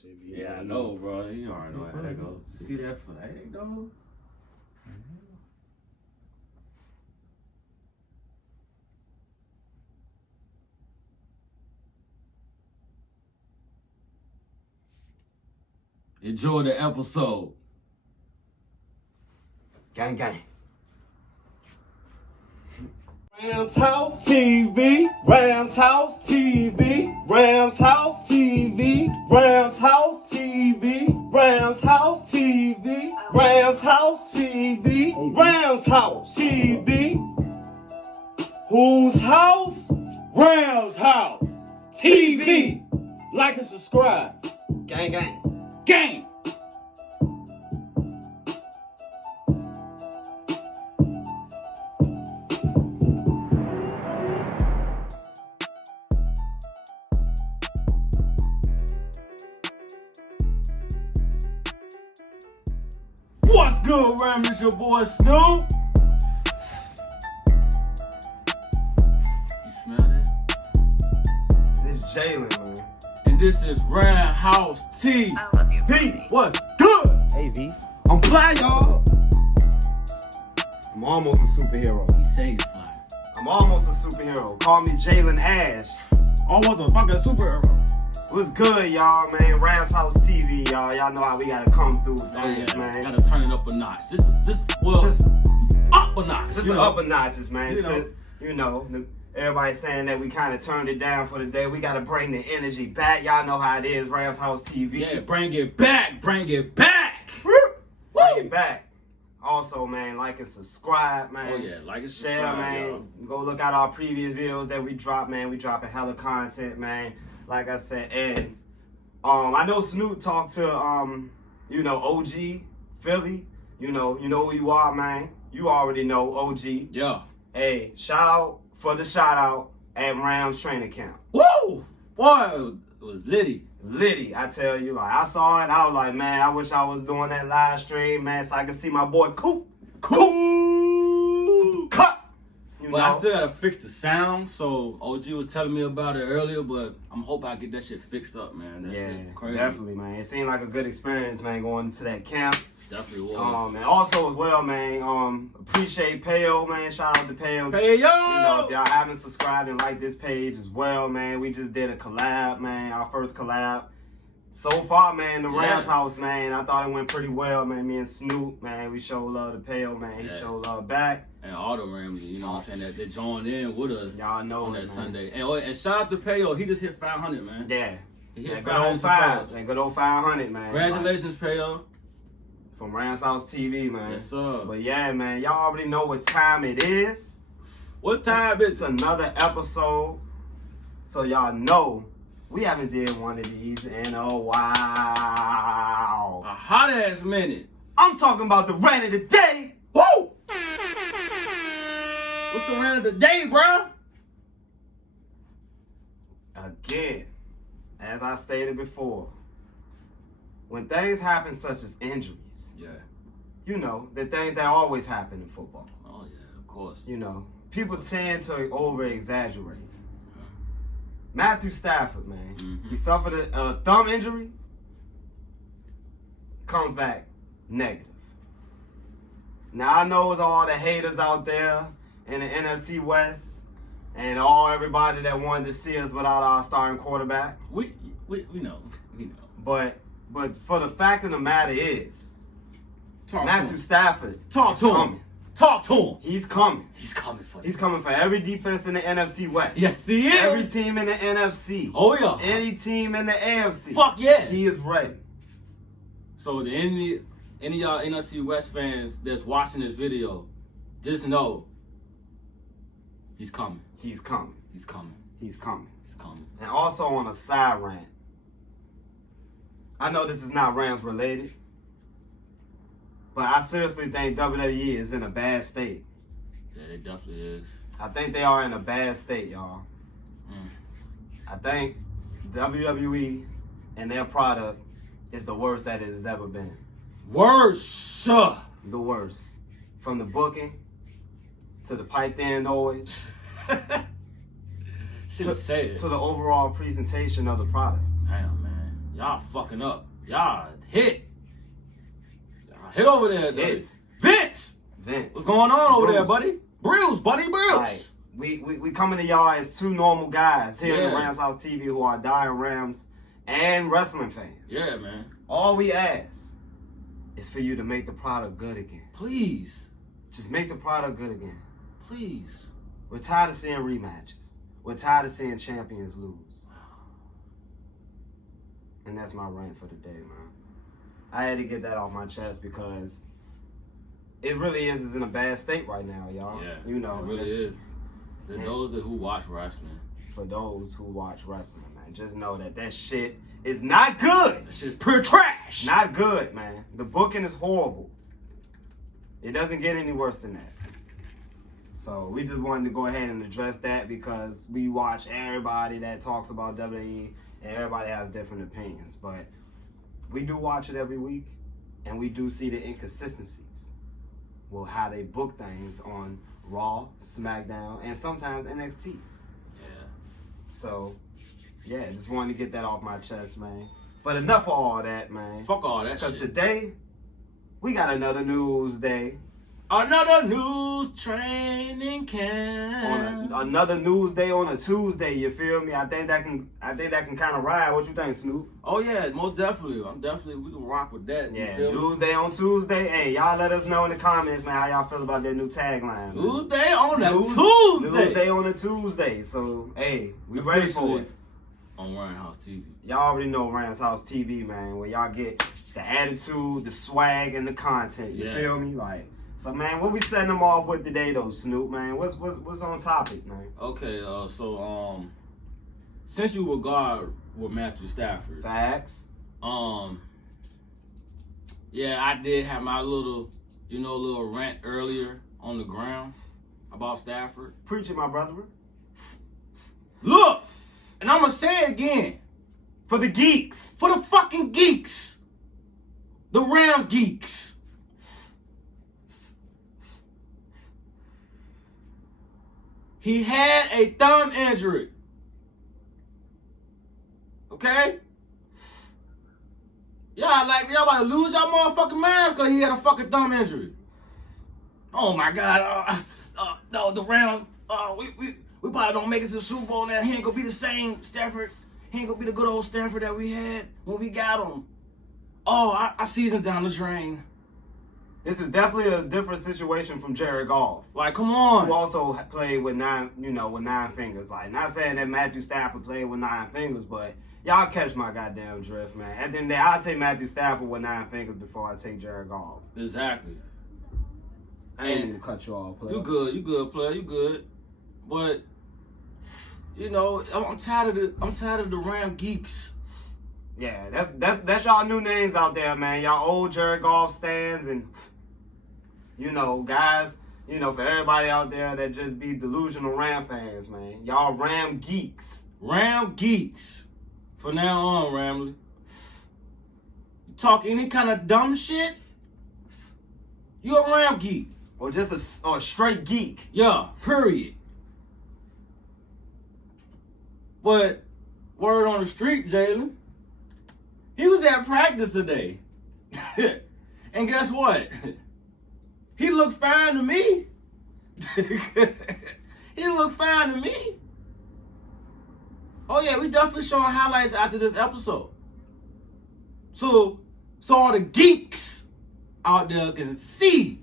shit be. Yeah, I know, bro. You already know how that goes. See that flag, though? Enjoy the episode. Gang, gang. Rams House TV, Rams House TV, Rams House TV, Rams House TV, Rams House TV, Rams House TV, Rams House TV. Whose house? Rams House TV. Like and subscribe. Gang, gang. Gang. What's good, Ram? It's your boy Snoop. You smell that? This Jalen, man. And this is Rant House TV. I love you. P, what's good? Hey, V. I'm fly, y'all. I'm almost a superhero. He say he's fly. I'm almost a superhero. Call me Jalen Ash. Almost a fucking superhero. What's good, y'all, man? Rams House TV, y'all. Y'all know how we gotta come through things, man. Gotta turn it up a notch. Just up a notch. Just you know? up a notches, man. You know. Since, everybody's saying that we kind of turned it down for the day. We gotta bring the energy back. Y'all know how it is, Rams House TV. Yeah, bring it back. Bring it back. Bring it back. Also, man, like and subscribe, man. Oh yeah, like and Share, subscribe, man. y'all. Go look at our previous videos that we dropped, man. We dropping hella content, man. Like I said, and I know Snoop talked to OG Philly. You know who you are, man. You already know OG. Yeah. Hey, shout out for the shout out at Rams training camp. Woo! Boy, it was litty. Liddy, I tell you, like I saw it, I was like, man, I wish I was doing that live stream, man, so I could see my boy Coop. Cut. But I still gotta fix the sound. So OG was telling me about it earlier, but I'm hoping I get that shit fixed up, man. That shit crazy. Definitely, man. It seemed like a good experience, man, going into that camp. Definitely was. And also as well, man, appreciate Pale, man. Shout out to Pale. Hey yo! You know, if y'all haven't subscribed and liked this page as well, man, we just did a collab, man. Our first collab. So far, man, the Rams House, man, I thought it went pretty well, man. Me and Snoop, man, we showed love to Pale, man. He showed love back. And all the Ramsey, you know what I'm saying, that they joined in with us. Y'all know on it, that man. Sunday. And shout out to Payo, he just hit 500, man. Yeah. He hit That good old 500. That good old 500, man. Congratulations, Payo. From Rams House TV, man. Yes, sir. But yeah, man, y'all already know what time it is. What time It's another episode. So y'all know we haven't did one of these in a while. A hot ass minute. I'm talking about the rant of the day. Woo! What's the rant of the day, bro? Again, as I stated before, when things happen such as injuries, you know, the things that always happen in football. Oh yeah, of course. You know, people tend to over-exaggerate. Matthew Stafford, man, he suffered a thumb injury, comes back negative. Now I know it's all the haters out there in the NFC West and everybody that wanted to see us without our starting quarterback. We know. But for the fact of the matter is, Matthew Stafford Talk to him. He's coming. He's coming for He's coming for every defense in the NFC West. Yes, he is. Every team in the NFC. Oh yeah. Any team in the AFC. Fuck yeah. He is ready. So any of y'all NFC West fans that's watching this video, just know he's coming. He's coming. He's coming. He's coming. He's coming. And also on a side rant, I know this is not Rams related, but I seriously think WWE is in a bad state. Yeah, it definitely is. I think they are in a bad state, y'all. I think WWE and their product is the worst that it has ever been. Worse. The worst. From the booking to the piped in noise Shouldn't say it. to the overall presentation of the product. Damn, man. Y'all fucking up. Y'all hit. Y'all hit over there, Hit. Vince. What's going on over there, buddy? Bruce, buddy, Bruce. Like, we coming to y'all as two normal guys here in the Ramshousetv who are dire Rams and wrestling fans. Yeah, man. All we ask is for you to make the product good again. Please. Just make the product good again. Please. We're tired of seeing rematches. We're tired of seeing champions lose. And that's my rant for the day, man. I had to get that off my chest because it really is in a bad state right now, y'all. Yeah, you know, it really is. For those who watch wrestling. For those who watch wrestling, man, just know that shit is not good. That shit's pure trash. Not good, man. The booking is horrible. It doesn't get any worse than that. So we just wanted to go ahead and address that because we watch everybody that talks about WWE and everybody has different opinions. But we do watch it every week and we do see the inconsistencies. Well, how they book things on Raw, SmackDown, and sometimes NXT. Yeah. So, yeah, just wanted to get that off my chest, man. But enough of all that, man. Fuck all that shit. Because today, we got another news day. Another news training camp. Another news day on a Tuesday, you feel me? I think that can kind of ride. What you think, Snoop? Oh yeah, most definitely. We can rock with that. Yeah, news day on Tuesday. Hey, y'all let us know in the comments, man, how y'all feel about that new tagline. News day on a Tuesday. News day on a Tuesday. So, hey, we ready for it. On Ramshousetv. Y'all already know Ramshousetv, man, where y'all get the attitude, the swag, and the content. You feel me? Like, so man, what we setting them off with today, though, Snoop, man? What's on topic, man? Okay, since you were guard with Matthew Stafford, facts. Yeah, I did have my little rant earlier on the ground about Stafford. Preach it, my brother. Look, and I'm gonna say it again. For the geeks. For the fucking geeks. The Rams geeks. He had a thumb injury. Okay? Y'all about to lose y'all motherfucking minds because he had a fucking thumb injury. Oh my God. No, the Rams, we probably don't make it to the Super Bowl now. He ain't gonna be the same Stafford. He ain't gonna be the good old Stafford that we had when we got him. Oh, I seasoned down the drain. This is definitely a different situation from Jared Goff. Like, come on. Who also played with nine fingers. Like, not saying that Matthew Stafford played with 9 fingers, but y'all catch my goddamn drift, man. At the end of the day, I'll take Matthew Stafford with 9 fingers before I take Jared Goff. Exactly. I ain't even cut you off, player. You good, player. You good. But, I'm tired of the Ram geeks. Yeah, that's y'all new names out there, man. Y'all old Jared Goff stands and, guys, for everybody out there that just be delusional Ram fans, man. Y'all Ram geeks. Ram geeks. From now on, Ramily. You talk any kind of dumb shit, you a Ram geek. Or just a straight geek. Yeah, period. But, word on the street, Jalen, he was at practice today. And guess what? He looked fine to me. He looked fine to me. Oh yeah, we definitely showing highlights after this episode. So all the geeks out there can see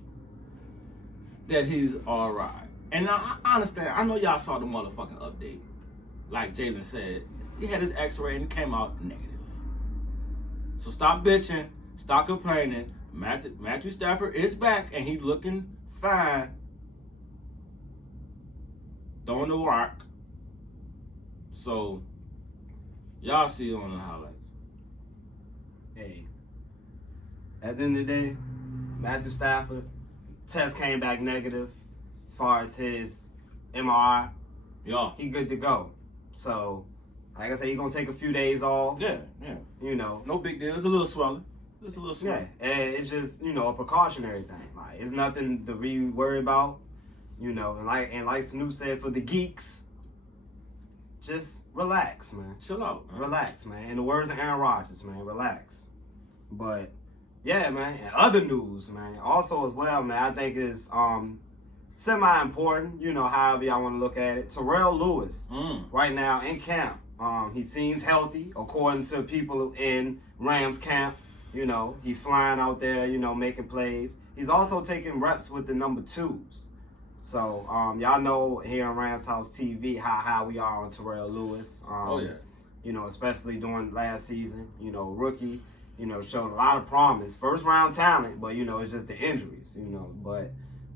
that he's alright. And I understand, I know y'all saw the motherfucking update. Like Jalen said, he had his x-ray and it came out negative. So stop bitching, stop complaining. Matthew Stafford is back and he's looking fine. Throwing the rock. So, y'all see on the highlights. Hey, at the end of the day, Matthew Stafford, test came back negative as far as his MRI. Yeah. He good to go. So, like I said, he's going to take a few days off. Yeah. No big deal. It's a little swelling. Yeah, and it's just, a precautionary thing. Like, it's nothing to be worried about. And like Snoop said, for the geeks, just relax, man. Chill out, man. Relax, man. In the words of Aaron Rodgers, man, relax. But yeah, man. And other news, man. Also as well, man. I think is semi-important. You know, however y'all want to look at it. Terrell Lewis, right now in camp. He seems healthy, according to people in Rams camp. You know, he's flying out there, you know, making plays. He's also taking reps with the number 2s. So, y'all know here on Rant's House TV how high we are on Terrell Lewis. You know, especially during last season. You know, rookie, you know, showed a lot of promise. First round talent, but, you know, it's just the injuries, you know. But,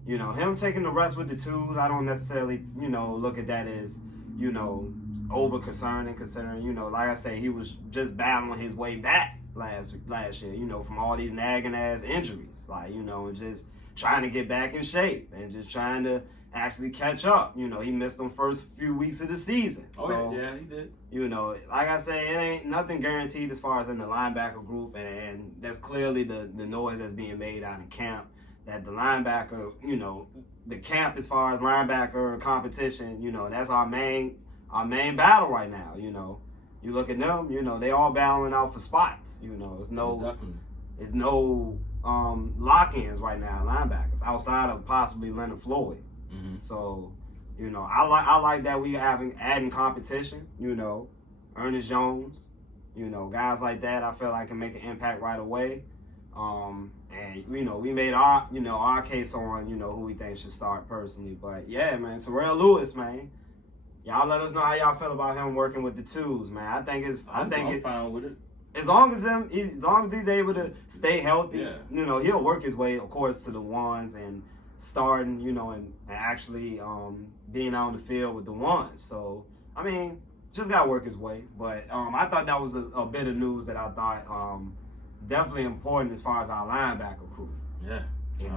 you know, him taking the reps with the 2s, I don't necessarily, you know, look at that as, you know, over concerning, considering, you know, like I say, he was just battling his way back last year, you know, from all these nagging ass injuries, like, you know, and just trying to get back in shape and just trying to actually catch up. You know, he missed them first few weeks of the season. Yeah, he did. You know, like I say, it ain't nothing guaranteed as far as in the linebacker group, and that's clearly the noise that's being made out of camp, that the linebacker, you know, the camp as far as linebacker competition, you know, that's our main battle right now, you know. You look at them, you know, they all battling out for spots. You know, it's no lock-ins right now, linebackers, outside of possibly Leonard Floyd. So, you know, I like that we adding competition. You know, Ernest Jones, you know, guys like that. I feel like can make an impact right away. And you know, we made our case on, you know, who we think should start personally. But yeah, man, Terrell Lewis, man. Y'all let us know how y'all feel about him working with the 2s, man. I think it's fine with it. As long as he's able to stay healthy, yeah. You know, he'll work his way, of course, to the 1s and starting, you know, and actually being out on the field with the 1s. So, I mean, just got to work his way. But I thought that was a bit of news that I thought definitely important as far as our linebacker crew. Yeah,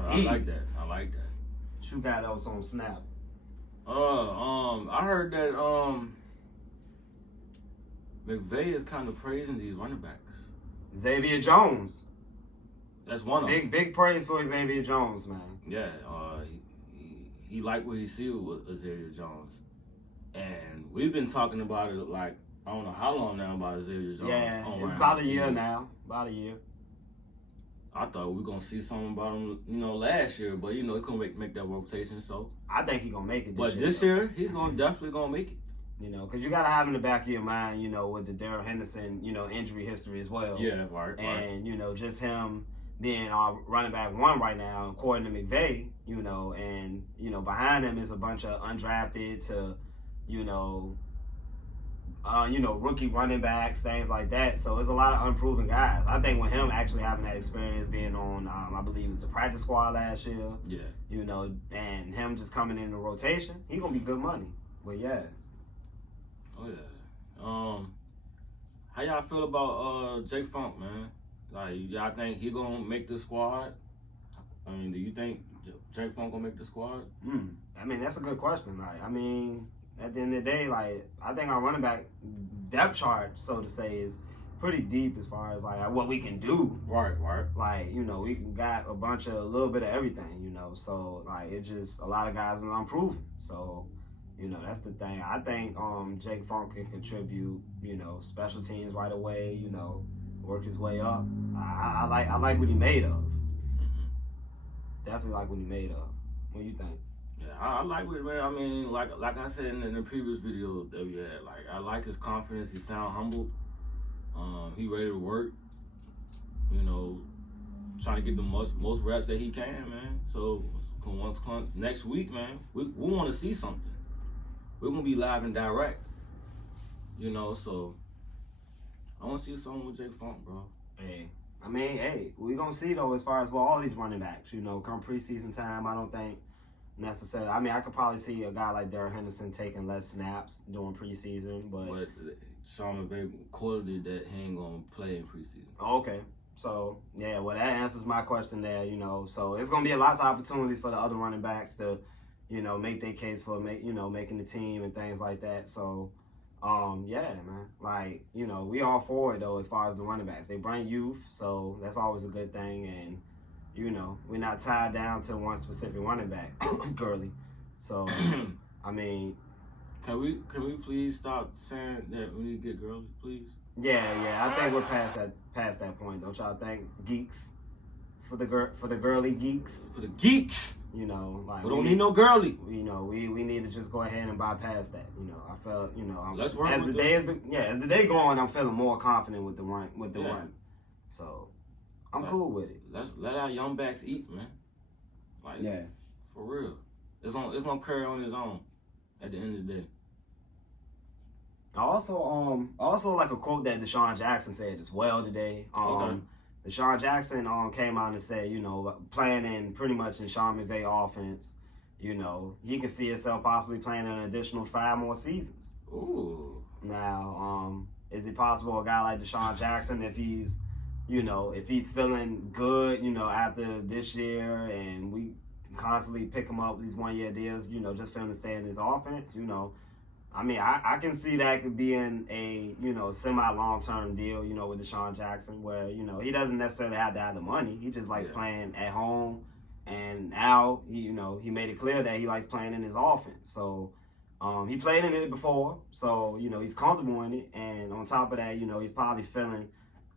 I like that. What you got else on Snap? I heard that McVay is kind of praising these running backs. Xavier Jones. That's one of them. Big praise for Xavier Jones, man. Yeah, he liked what he see with Xavier Jones, and we've been talking about it like I don't know how long now about Xavier Jones. Yeah, it's about a year now. About a year. I thought we were gonna see something about him, you know, last year, but you know he couldn't make that rotation. So I think he's gonna make it. This year he's definitely gonna make it. You know, because you gotta have in the back of your mind, you know, with the Darrell Henderson, you know, injury history as well. Yeah, right. And you know, just him being our running back 1 right now, according to McVay, you know, and you know, behind him is a bunch of undrafted to, you know, rookie running backs, things like that. So there's a lot of unproven guys. I think with him actually having that experience being on, I believe it was the practice squad last year. Yeah. You know, and him just coming in the rotation, he gonna be good money. But yeah. Oh yeah. How y'all feel about Jake Funk, man? Like, y'all think he gonna make the squad? I mean, do you think Jake Funk gonna make the squad? I mean, that's a good question. Like, I mean, at the end of the day, like, I think our running back depth chart, so to say, is pretty deep as far as like what we can do. Right. Like, you know, we got a little bit of everything, you know. So like, it's just a lot of guys are unproven. So, you know, that's the thing. I think Jake Funk can contribute, you know, special teams right away, you know, work his way up. I like what he made of. Definitely like what he made of. What do you think? Yeah, I like it, man. I mean, like I said in the previous video that we had, like, I like his confidence. He sound humble. He ready to work. You know, trying to get the most reps that he can, man. So once next week, man, we want to see something. We're gonna be live and direct. You know, so I want to see something with Jake Funk, bro. Hey, I mean, we gonna see though as far as all these running backs. You know, come preseason time, I don't think necessarily. I mean, I could probably see a guy like Darrell Henderson taking less snaps during preseason, but Sean McVay quoted that he ain't gonna play in preseason. Okay, so yeah, well that answers my question there. You know, so it's gonna be lots of opportunities for the other running backs to, you know, make their case for making the team and things like that. So, yeah, man, like, you know, we all for it though as far as the running backs. They bring youth, so that's always a good thing. And you know, we're not tied down to one specific running back, Gurley. So, I mean, Can we please stop saying that we need to get girly, please? Yeah. I think we're past that point. Don't y'all think, geeks? For the girly geeks. For the geeks. You know, like we don't need no girly. You know, we need to just go ahead and bypass that. You know, I felt, you know, Let's work as with the day going, I'm feeling more confident with the run. So I'm cool with it. Let's let our young backs eat, man. Like, for real. It's gonna carry on its own at the end of the day. Also like a quote that Deshaun Jackson said as well today. Deshaun Jackson came out and said, you know, playing pretty much in Sean McVay offense, you know, he can see himself possibly playing an additional 5 more seasons. Ooh. Now, is it possible a guy like Deshaun Jackson, if he's feeling good, you know, after this year and we constantly pick him up these 1-year deals, you know, just for him to stay in his offense, you know, I mean, I can see that could be in a, you know, semi-long-term deal, you know, with Deshaun Jackson, where, you know, he doesn't necessarily have to have the money. He just likes playing at home. And now, he made it clear that he likes playing in his offense. So, he played in it before. So, you know, he's comfortable in it. And on top of that, you know, he's probably feeling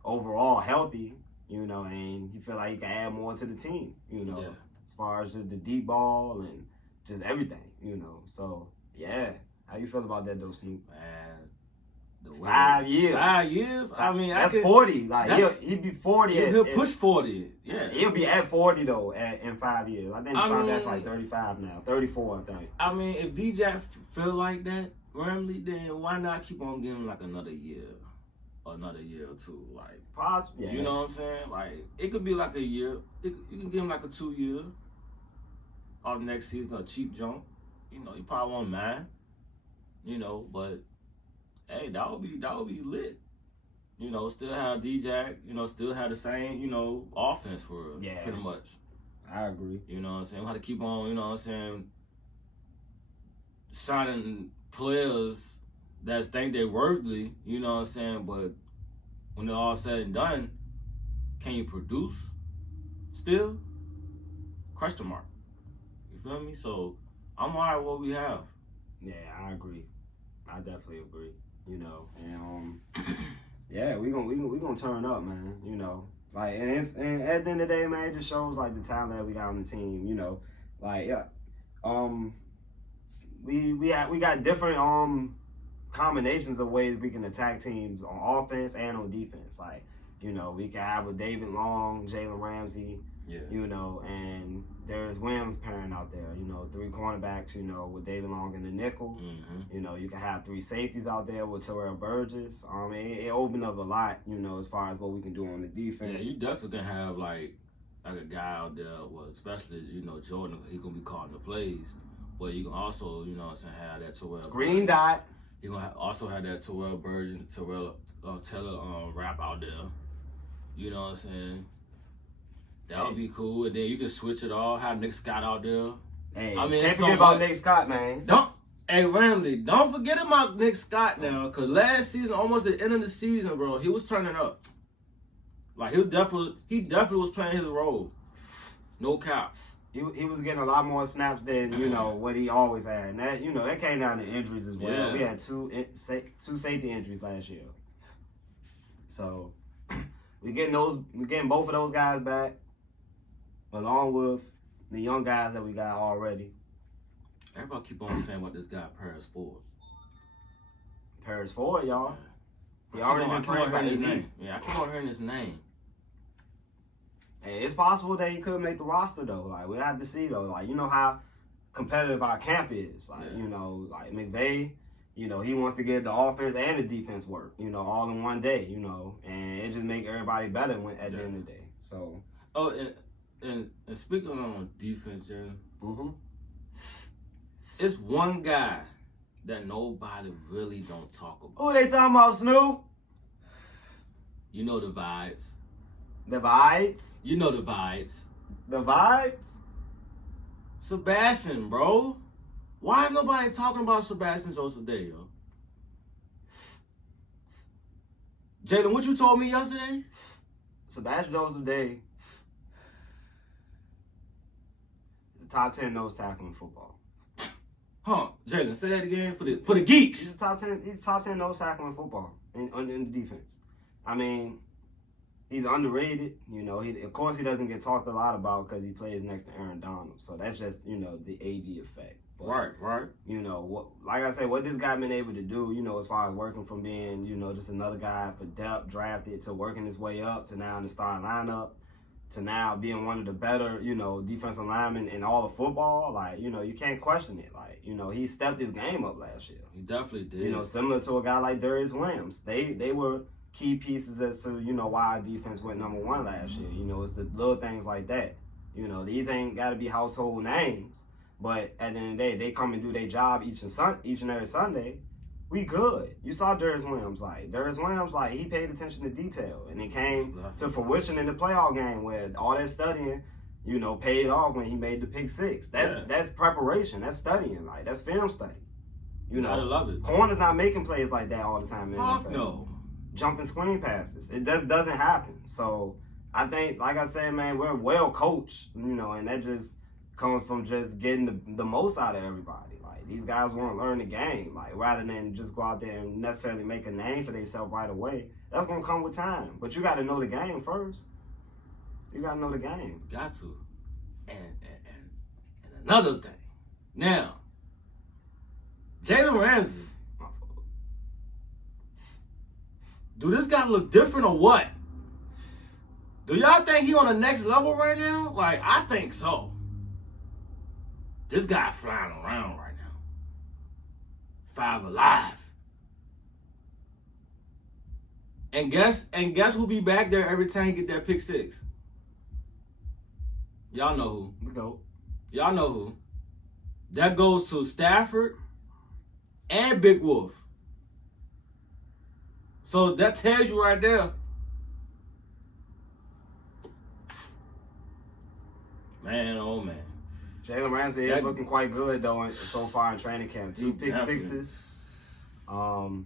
overall healthy, you know, and he feel like he can add more to the team, you know, as far as just the deep ball and just everything, you know. So, yeah. How you feel about that, though, Snoop? Man, 5 years. 5 years? I mean, that's 40. Like, he'd be 40. He'll push 40. Yeah. He'll be at 40, though, in 5 years. I think Deshaun Jackson's like 35 now. 34, I think. I mean, if DJ feel like that, Ramily, then why not keep on giving him, like, another year or 2? Like, possibly. Yeah. You know what I'm saying? Like, it could be like a year. You can give him, like, a 2-year or next season, a cheap jump. You know, he probably won't mind. You know, but hey, that would be lit. You know, still have DJ, you know, still have the same, you know, offense for pretty much. I agree. You know what I'm saying? We have to keep on, you know what I'm saying, signing players that think they're worthy, you know what I'm saying, but when they're all said and done, can you produce still? Question mark. You feel me? So I'm all right with what we have. Yeah, I agree. I definitely agree. You know, and yeah, we gonna turn up, man. You know, like, and at the end of the day, man, it just shows like the talent that we got on the team. You know, like we got different combinations of ways we can attack teams on offense and on defense. Like, you know, we can have a David Long, Jalen Ramsey. Yeah. You know, and there's Williams pairing out there, you know, 3 cornerbacks, you know, with David Long in the nickel. Mm-hmm. You know, you can have 3 safeties out there with Terrell Burgess. It opened up a lot, you know, as far as what we can do on the defense. Yeah, you definitely can have, like a guy out there, well, especially, you know, Jordan, he going to be calling the plays. But you can also, you know what I'm saying, have that Terrell Green Burgess. dot. You're going to also have that Terrell Burgess, Terrell Taylor rap out there. You know what I'm saying? That would be cool, and then you can switch it all. Have Nick Scott out there. Hey, I mean, can't forget about Nick Scott, man. Ramily, don't forget about Nick Scott now, because last season, almost the end of the season, bro, he was turning up. Like, he definitely was playing his role. No cap. He was getting a lot more snaps than, you know, what he always had. And that, you know, that came down to injuries as well. Yeah. We had two safety injuries last year. So we're getting both of those guys back, along with the young guys that we got already. Everybody keep on saying what this guy Paris Ford. Paris Ford, y'all. He already been playing by his name. Yeah, I keep on hearing his name. Hey, it's possible that he could make the roster, though. Like, we have to see, though. Like, you know how competitive our camp is. Like, you know, like McVay, you know, he wants to get the offense and the defense work, you know, all in one day, you know, and it just make everybody better at the end of the day. So. Oh, and speaking on defense, Jalen, it's one guy that nobody really don't talk about. Who they talking about, Snoop? You know the vibes. The vibes? You know the vibes. The vibes? Sebastian, bro. Why is nobody talking about Sebastian Joseph Day, yo? Jalen, what you told me yesterday? Sebastian Joseph Day is the top 10 nose tackle in football. Huh, Jalen, say that again for the geeks. He's top 10. He's top 10 nose tackle in football in the defense. I mean, he's underrated. You know, of course he doesn't get talked a lot about because he plays next to Aaron Donald. So that's just, you know, the AD effect. But, Right. You know, like I said, what this guy been able to do, you know, as far as working from being, you know, just another guy for depth, drafted, to working his way up, to now in the starting lineup, to now being one of the better, you know, defensive linemen in all of football. Like, you know, you can't question it. Like, you know, he stepped his game up last year. He definitely did. You know, similar to a guy like Darius Williams. They were key pieces as to, you know, why our defense went number one last year. You know, it's the little things like that. You know, these ain't got to be household names, but at the end of the day, they come and do their job each and every Sunday. We good. You saw Darius Williams. He paid attention to detail, and it came to fruition in the playoff game where all that studying, you know, paid off when he made the pick six. That's preparation. That's studying. Like, that's film study. You know, I love it. Corner's not making plays like that all the time. Fuck no. Jumping screen passes. It doesn't happen. So I think, like I said, man, we're well coached, you know, and that just comes from just getting the most out of everybody. Like, these guys want to learn the game, like, rather than just go out there and necessarily make a name for themselves right away. That's going to come with time. But you got to know the game first. You got to know the game. Got to. And another thing. Now, Jalen Ramsey. Do this guy look different or what? Do y'all think he on the next level right now? Like, I think so. This guy flying around right now. 5 alive. And guess who'll be back there every time he get that pick six? Y'all know who. We go. Y'all know who. That goes to Stafford and Big Wolf. So that tells you right there. Man, oh man. Jalen Ramsey is looking quite good though so far in training camp. 2 pick sixes. You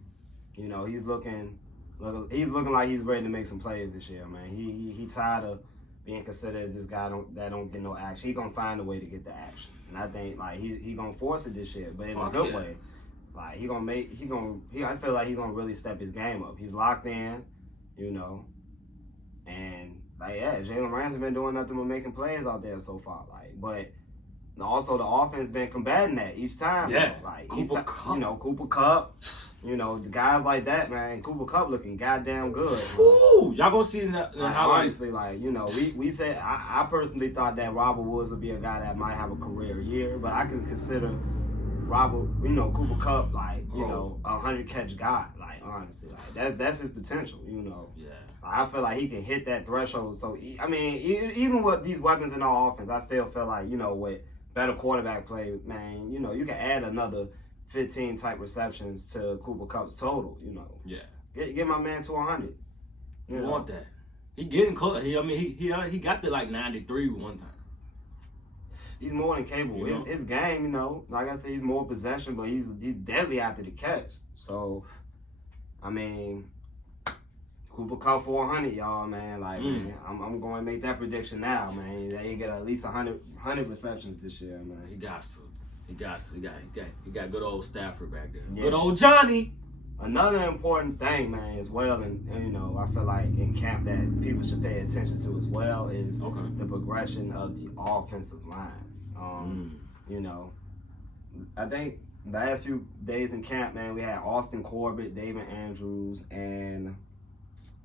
know, he's looking like he's ready to make some plays this year, man. He tired of being considered as this guy that don't get no action. He gonna find a way to get the action, and I think like he gonna force it this year, but in a good way. Like I feel like he's gonna really step his game up. He's locked in, you know, and like Jalen Ramsey been doing nothing but making plays out there so far. Like, but also the offense been combating that each time. Yeah, bro. Like Cooper Kupp. You know, Cooper Kupp. You know, the guys like that, man. Cooper Kupp looking goddamn good. Ooh, y'all gonna see in the highlights. Honestly, like, you know, we said I personally thought that Robert Woods would be a guy that might have a career year, but I could consider Cooper Kupp, like, you know, a 100-catch guy. Like, honestly, like that's his potential. You know. Yeah. I feel like he can hit that threshold. So I mean, even with these weapons in our offense, I still feel like, you know, with better quarterback play, man, you know, you can add another 15 type receptions to Cooper Kupp's total, you know. Yeah. Get my man to 100. You want that. He getting close. He got to like 93 one time. He's more than capable. You know? His game, you know, like I said, he's more possession, but he's deadly after the catch. So, I mean, Cooper Kupp for 100, y'all, man. Like, man, I'm going to make that prediction now, man. They get at least 100 receptions this year, man. He got to. He got good old Stafford back there. Yeah. Good old Johnny. Another important thing, man, as well, and you know, I feel like in camp that people should pay attention to as well is the progression of the offensive line. You know, I think the last few days in camp, man, we had Austin Corbett, David Andrews, and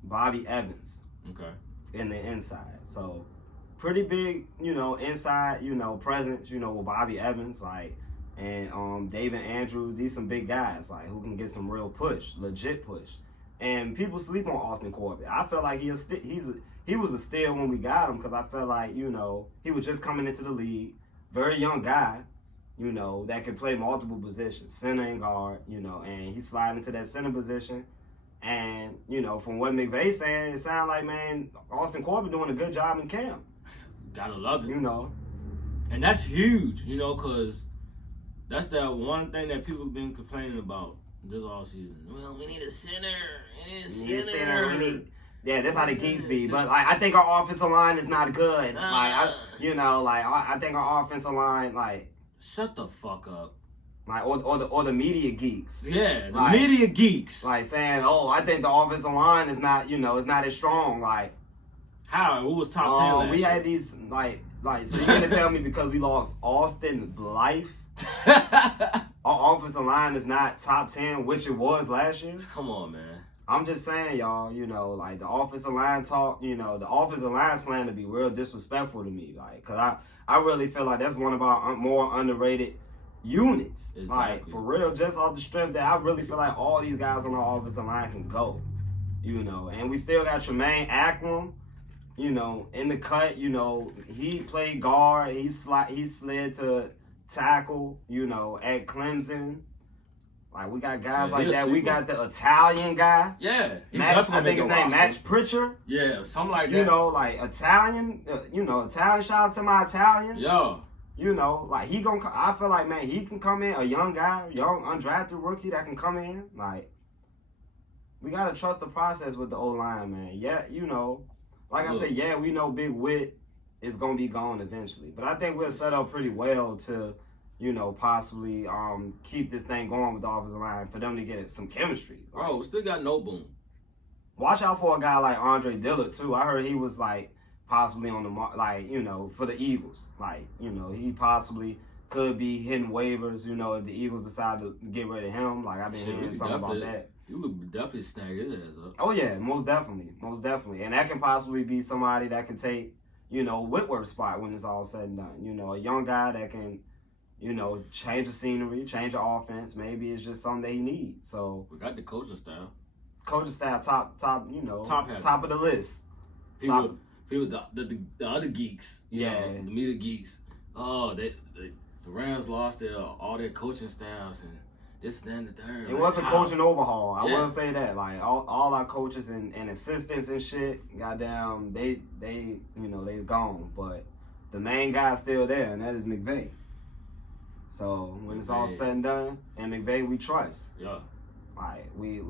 Bobby Evans in the inside. So pretty big, you know, inside, you know, presence, you know, with Bobby Evans, like, and David Andrews. These some big guys, like, who can get some real push, legit push. And people sleep on Austin Corbett. I feel like he was a steal when we got him, because I feel like, you know, he was just coming into the league, very young guy, you know, that can play multiple positions, center and guard, you know, and he slid into that center position. And, you know, from what McVay's saying, it sounds like, man, Austin Corbett doing a good job in camp. Gotta love it. You know. And that's huge, you know, because that's the one thing that people have been complaining about this all season. Well, we need a center. We need a center. Yeah, that's how the geeks be. But, like, I think our offensive line is not good. I think our offensive line, like... Shut the fuck up. Like or the media geeks. Yeah, the Like- media geeks. Like saying, oh, I think the offensive line is not, it's not as strong. Like, How? Who was top 10 last we year? had these so you're gonna tell me because we lost Austin Blythe, our offensive line is not top 10, which it was last year? Come on, man. I'm just saying, y'all, like the offensive line talk, the offensive line slander be real disrespectful to me. Like, cause I really feel like that's one of our more underrated units. Exactly. Like, for real, just off the strength that I really feel like all these guys on the offensive line can go. And we still got Tremaine Akram, in the cut, he played guard, he slid to tackle, at Clemson. Like, we got guys like that. We got the Italian guy. Yeah. I think his name Max Pritchard. Yeah, something like that. Like Italian, Italian, shout out to my Italian. Yo. Like I feel like, man, he can come in, a young guy, young undrafted rookie that can come in. Like, we got to trust the process with the O-line, man. Yeah, like I said, yeah, we know Big Wit is going to be gone eventually. But I think we're set up pretty well to, possibly keep this thing going with the offensive line for them to get some chemistry. Bro, we still got no boom. Watch out for a guy like Andre Dillard, too. I heard he was, like, possibly on the for the Eagles. Like, he possibly could be hitting waivers, if the Eagles decide to get rid of him. Like, I've been hearing something about that. You would definitely snag his ass up. Oh, yeah, most definitely. Most definitely. And that can possibly be somebody that can take, Whitworth's spot when it's all said and done. A young guy that can, change the scenery, change the offense. Maybe it's just something that he needs. So we got the coaching staff. Coaching staff, top top of the list. People, the other geeks, the media geeks. Oh, the Rams lost all their coaching staffs and this, that, and the third. It was a coaching overhaul. I will say that. Like all our coaches and assistants and shit, goddamn, they gone. But the main guy's still there, and that is McVay. So when it's all said and done, and McVay we trust. Yeah. Like we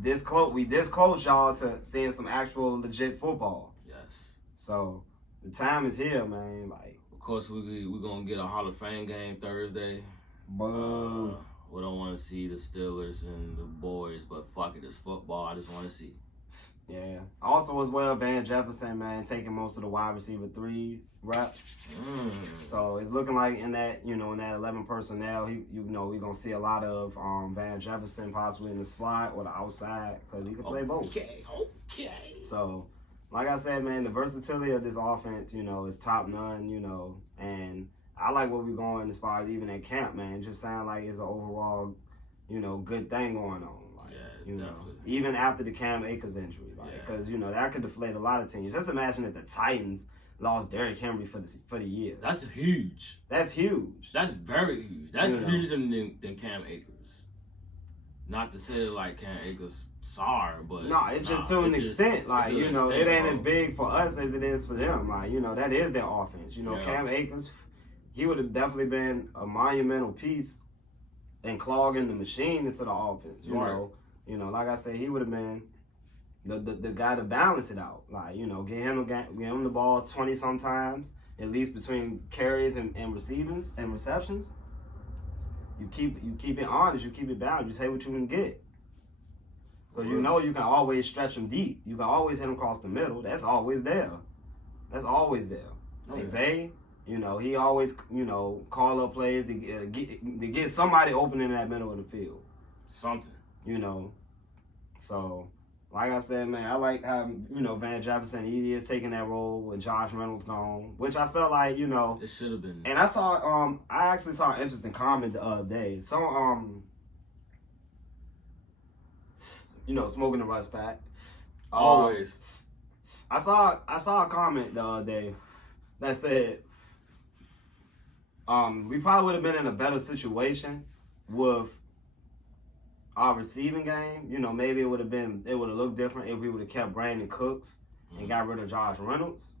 this close, y'all, to seeing some actual legit football. Yes. So the time is here, man. Like, of course we're gonna get a Hall of Fame game Thursday. Boom. We don't want to see the Steelers and the boys, but fuck it, it's football. I just want to see. Yeah. Also, as well, Van Jefferson, man, taking most of the wide receiver 3 reps. So it's looking like in that, in that 11 personnel, we're gonna see a lot of Van Jefferson possibly in the slot or the outside because he can play both. Okay. So, like I said, man, the versatility of this offense, is top none, and I like where we're going as far as even at camp, man. It just sounds like it's an overall, good thing going on. Like, definitely. Even after the Cam Akers injury, because that could deflate a lot of teams. Just imagine if the Titans lost Derrick Henry for the year. That's huge. That's huge. That's very huge. That's huger than Cam Akers. Not to say like Cam Akers sorry, but it's just to an extent. Like, it ain't as big for us as it is for them. Like, that is their offense. Cam Akers, he would have definitely been a monumental piece in clogging the machine into the offense. Like I said, he would have been the guy to balance it out. Like, get him the ball 20 sometimes, at least between carries and receptions. You keep it honest, you keep it balanced, you say what you can get. Because you can always stretch them deep. You can always hit them across the middle. That's always there. McVay, he always, call up plays to get somebody open in that middle of the field. Something. So, like I said, man, I like how, Van Jefferson, he is taking that role with Josh Reynolds gone, which I felt like, it should have been. And I actually saw an interesting comment the other day. So, smoking the rust pack. Always. I saw a comment the other day that said, we probably would have been in a better situation with our receiving game. Maybe it would have looked different if we would have kept Brandon Cooks and got rid of Josh Reynolds.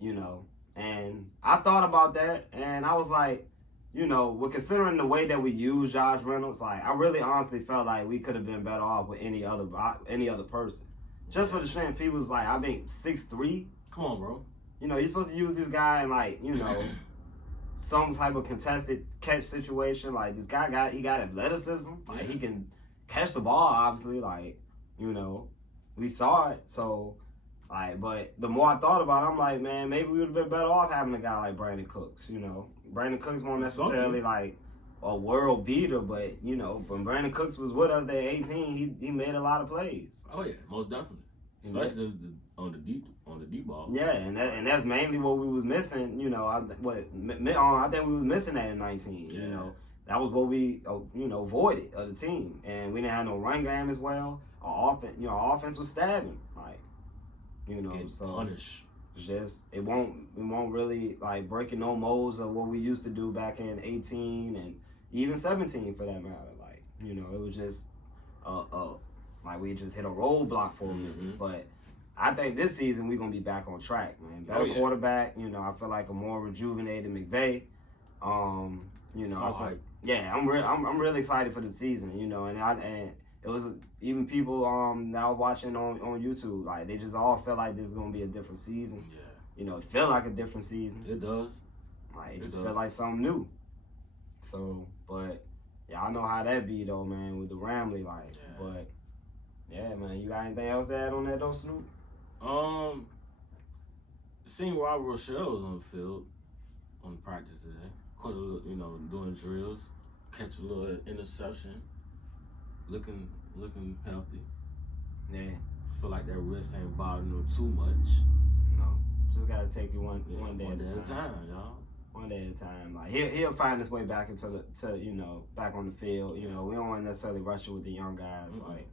And I thought about that, and I was like, with considering the way that we use Josh Reynolds, like, I really honestly felt like we could have been better off with any other person. Just for the strength, he was like, I think 6'3". Come on, bro. You're supposed to use this guy and, like, some type of contested catch situation. Like this guy got athleticism. Like he can catch the ball, obviously. Like, you know, we saw it. So, like, but the more I thought about it, I'm like, man, maybe we would have been better off having a guy like Brandon Cooks. You know, Brandon Cooks won't necessarily like a world beater, but you know, when Brandon Cooks was with us at 18, he made a lot of plays. Oh yeah, most definitely. Especially on the deep ball. Yeah, and that's mainly what we was missing. You know, I think we was missing that in 19. Yeah. You know, that was what we voided of the team, and we didn't have no run game as well. Our offense was stabbing, like, you know, Getting so punished. we won't really like breaking no molds of what we used to do back in 18 and even 17 for that matter. Like, you know, it was just like we just hit a roadblock for a minute. But I think this season we're gonna be back on track, man. Better quarterback, you know, I feel like a more rejuvenated McVay. You know, I'm really excited for the season, you know, and it was even people that was watching on YouTube, like they just all felt like this is gonna be a different season. Yeah. You know, it felt like a different season. It does. Like it just felt like something new. So, but yeah, I know how that be though, man, with the Ramily, like. But yeah, man, you got anything else to add on that though, Snoop? Seeing Robert Rochelle was on the field on practice today. Quite a little, you know, doing drills, catch a little interception, looking healthy. Yeah. Feel like that wrist ain't bothering him too much. No, just gotta take it one day at a time, y'all. One day at a time. Like he'll find his way back back on the field. You know, we don't want to necessarily rush it with the young guys, like,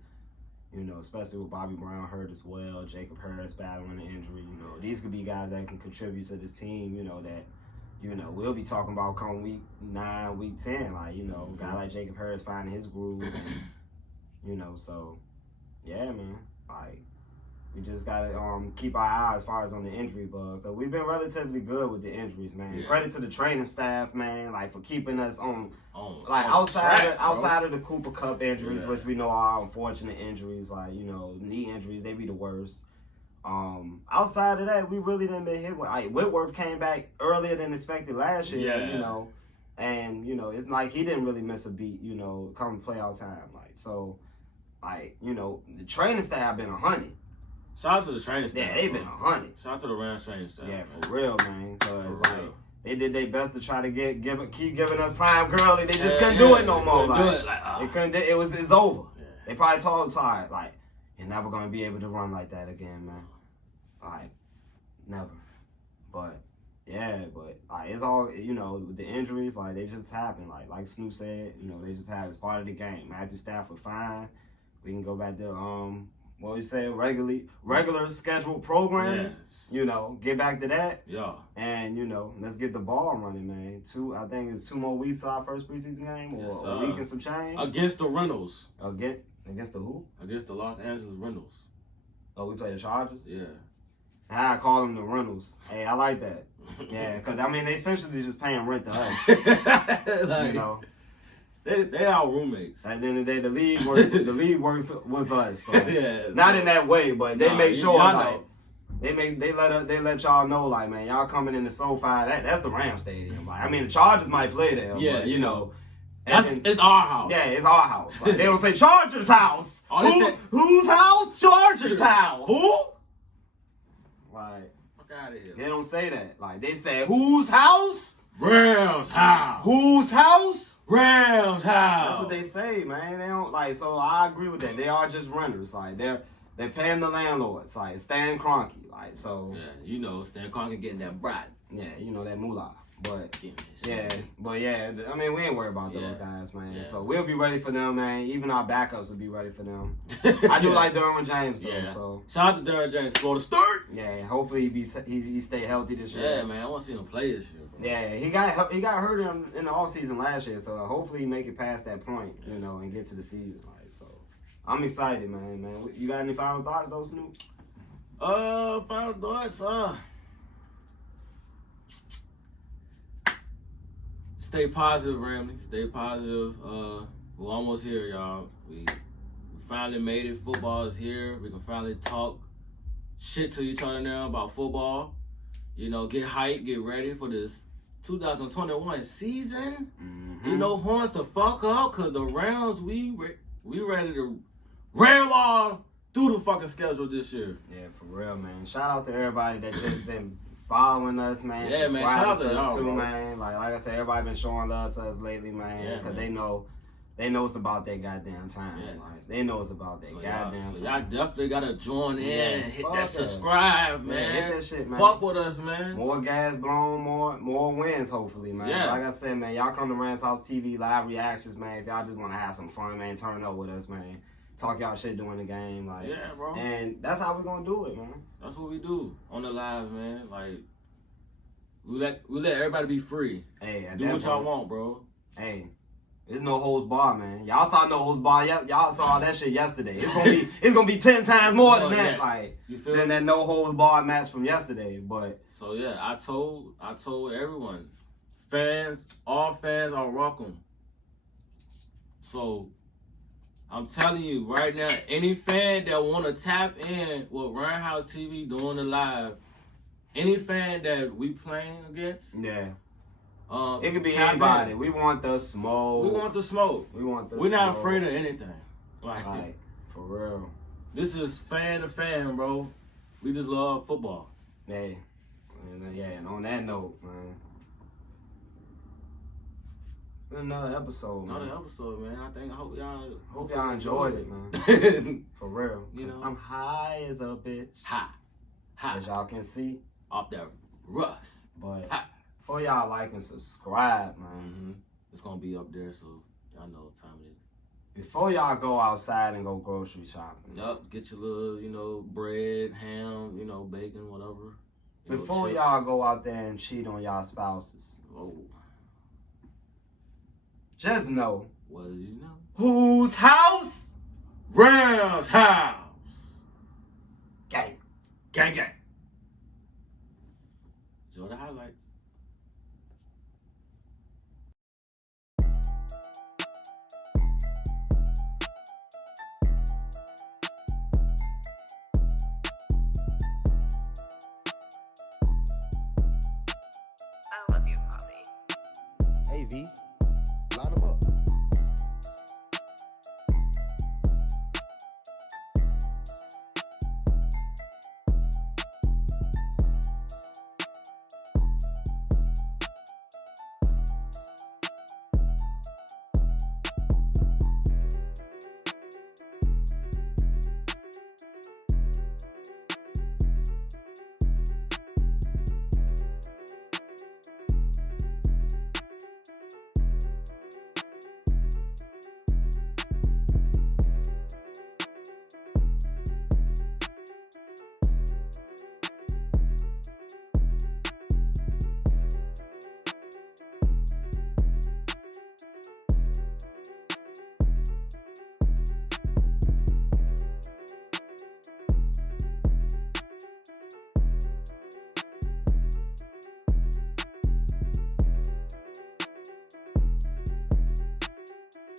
you know, especially with Bobby Brown hurt as well, Jacob Harris battling an injury. You know, these could be guys that can contribute to this team. You know that. You know, we'll be talking about come week 9, week 10, like, you know, a guy like Jacob Harris finding his groove, and, you know, so, yeah, man, like, we just got to keep our eyes as far as on the injury bug, because we've been relatively good with the injuries, man. Yeah. Credit to the training staff, man, like, for keeping us outside of the Cooper Cup injuries, which we know are unfortunate injuries, like, you know, knee injuries, they be the worst. Outside of that, we really didn't been hit with. Like, Whitworth came back earlier than expected last year, you know, and you know it's like he didn't really miss a beat, you know, come playoff time, like so, like you know the training staff been 100. Shout out to the training staff. Yeah, they've been 100. Shout out to the Rant training staff. Yeah, for real, man. Cause like they did their best to try to keep giving us prime Gurley. They just couldn't do it no more. They couldn't. It's over. Yeah. They probably told tired like. You're never gonna be able to run like that again, man. Like, never. But yeah, like it's all, you know, with the injuries, like they just happen. Like Snoop said, you know, they just have it's part of the game. Matthew Stafford fine. We can go back to what we say, regular scheduled program. Yes. You know, get back to that. Yeah. And you know, let's get the ball running, man. I think it's 2 more weeks to our first preseason game, or a week and some change. Against the Reynolds. Against the who? Against the Los Angeles Reynolds. Oh, we play the Chargers? Yeah. I call them the Reynolds. Hey, I like that. Yeah, because, I mean, they essentially just paying rent to us. Like, you know? They our roommates. At the end of the day, the league works with us. So. Yeah, not in that way, but they make sure, like, they let y'all know, like, man, y'all coming in the SoFi, that's the Ram Stadium. Like, I mean, the Chargers might play there, but, you know. It's our house. Yeah, it's our house. Like, they don't say Chargers house. Whose house? Chargers house. Who? Like, fuck out of here. They don't say that. Like, they say whose house? Rams house. Whose house? Rams house. That's what they say, man. They don't like. So I agree with that. They are just renters. Like they're paying the landlords. Like Stan Kroenke. Like so. Yeah, you know Stan Kroenke getting that brat. Yeah, you know that moolah. But I mean, we ain't worried about those guys, man. Yeah. So we'll be ready for them, man. Even our backups will be ready for them. I do like Derwin James though. Yeah. So shout out to Derwin James, Florida State. Yeah, hopefully he stay healthy this year. Yeah, man, I want to see him play this year. Bro. Yeah, he got hurt in the offseason last year, so hopefully he make it past that point, you know, and get to the season. Like, so I'm excited, man. You got any final thoughts though, Snoop? Final thoughts, stay positive, Ramily. Stay positive. We're almost here, y'all. We finally made it. Football is here. We can finally talk shit to each other now about football. You know, get hyped, get ready for this 2021 season. Mm-hmm. You know, horns to fuck up, cause the rounds we ready to ram all through the fucking schedule this year. Yeah, for real, man. Shout out to everybody that just been following us, man. Yeah, man. Shout out to us y'all, too, bro. man. Like I said, everybody been showing love to us lately, man. Yeah, Because man. they know it's about their goddamn time. Yeah. Like, they know it's about their goddamn so time. y'all definitely gotta join in and hit fuck that that. subscribe, man. Hit that shit, man. Fuck with us, man. More gas blown, more wins, hopefully, man. Yeah. Like I said, man, y'all come to Rant's House TV live reactions, man. If y'all just want to have some fun, man, turn up with us, man. Talk y'all shit during the game, like. Yeah, bro. And that's how we gonna do it, man. That's what we do on the lives, man. Like we let everybody be free. Hey, at Do that what y'all point, want, bro. Hey, there's no holds bar, man. Y'all saw no holds bar. Y'all saw that shit yesterday. It's gonna be 10 times more than that. Yeah. Like You feel than me? that no holds bar match from yesterday. But So yeah, I told everyone, fans, all fans are welcome. So I'm telling you right now, any fan that want to tap in with Roundhouse TV doing the live, any fan that we playing against, yeah, it it could be tap anybody. in. We want the smoke. We want the smoke. We want the We're not smoke. afraid of anything. Like for real. this is fan to fan, bro. We just love football. Hey, and on that note, man, it's been another episode, man. Another episode, man. I hope y'all enjoyed it, man. For real. You know? I'm high as a bitch. Hot. As y'all can see. Off that rust. But Hot. before y'all like and subscribe, man. Mm-hmm. It's gonna be up there, so y'all know what time it is. Before y'all go outside and go grocery shopping. Yup, get your little, bread, ham, bacon, whatever. Before chips. y'all go out there and cheat on y'all spouses. Oh, Just know. what do you know? Whose house? Ram's house. Gang. Gang, gang. Enjoy the highlights. I love you, Poppy. Hey, V, line them up.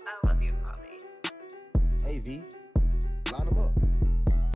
I love you, Poppy. Hey, V, line them up.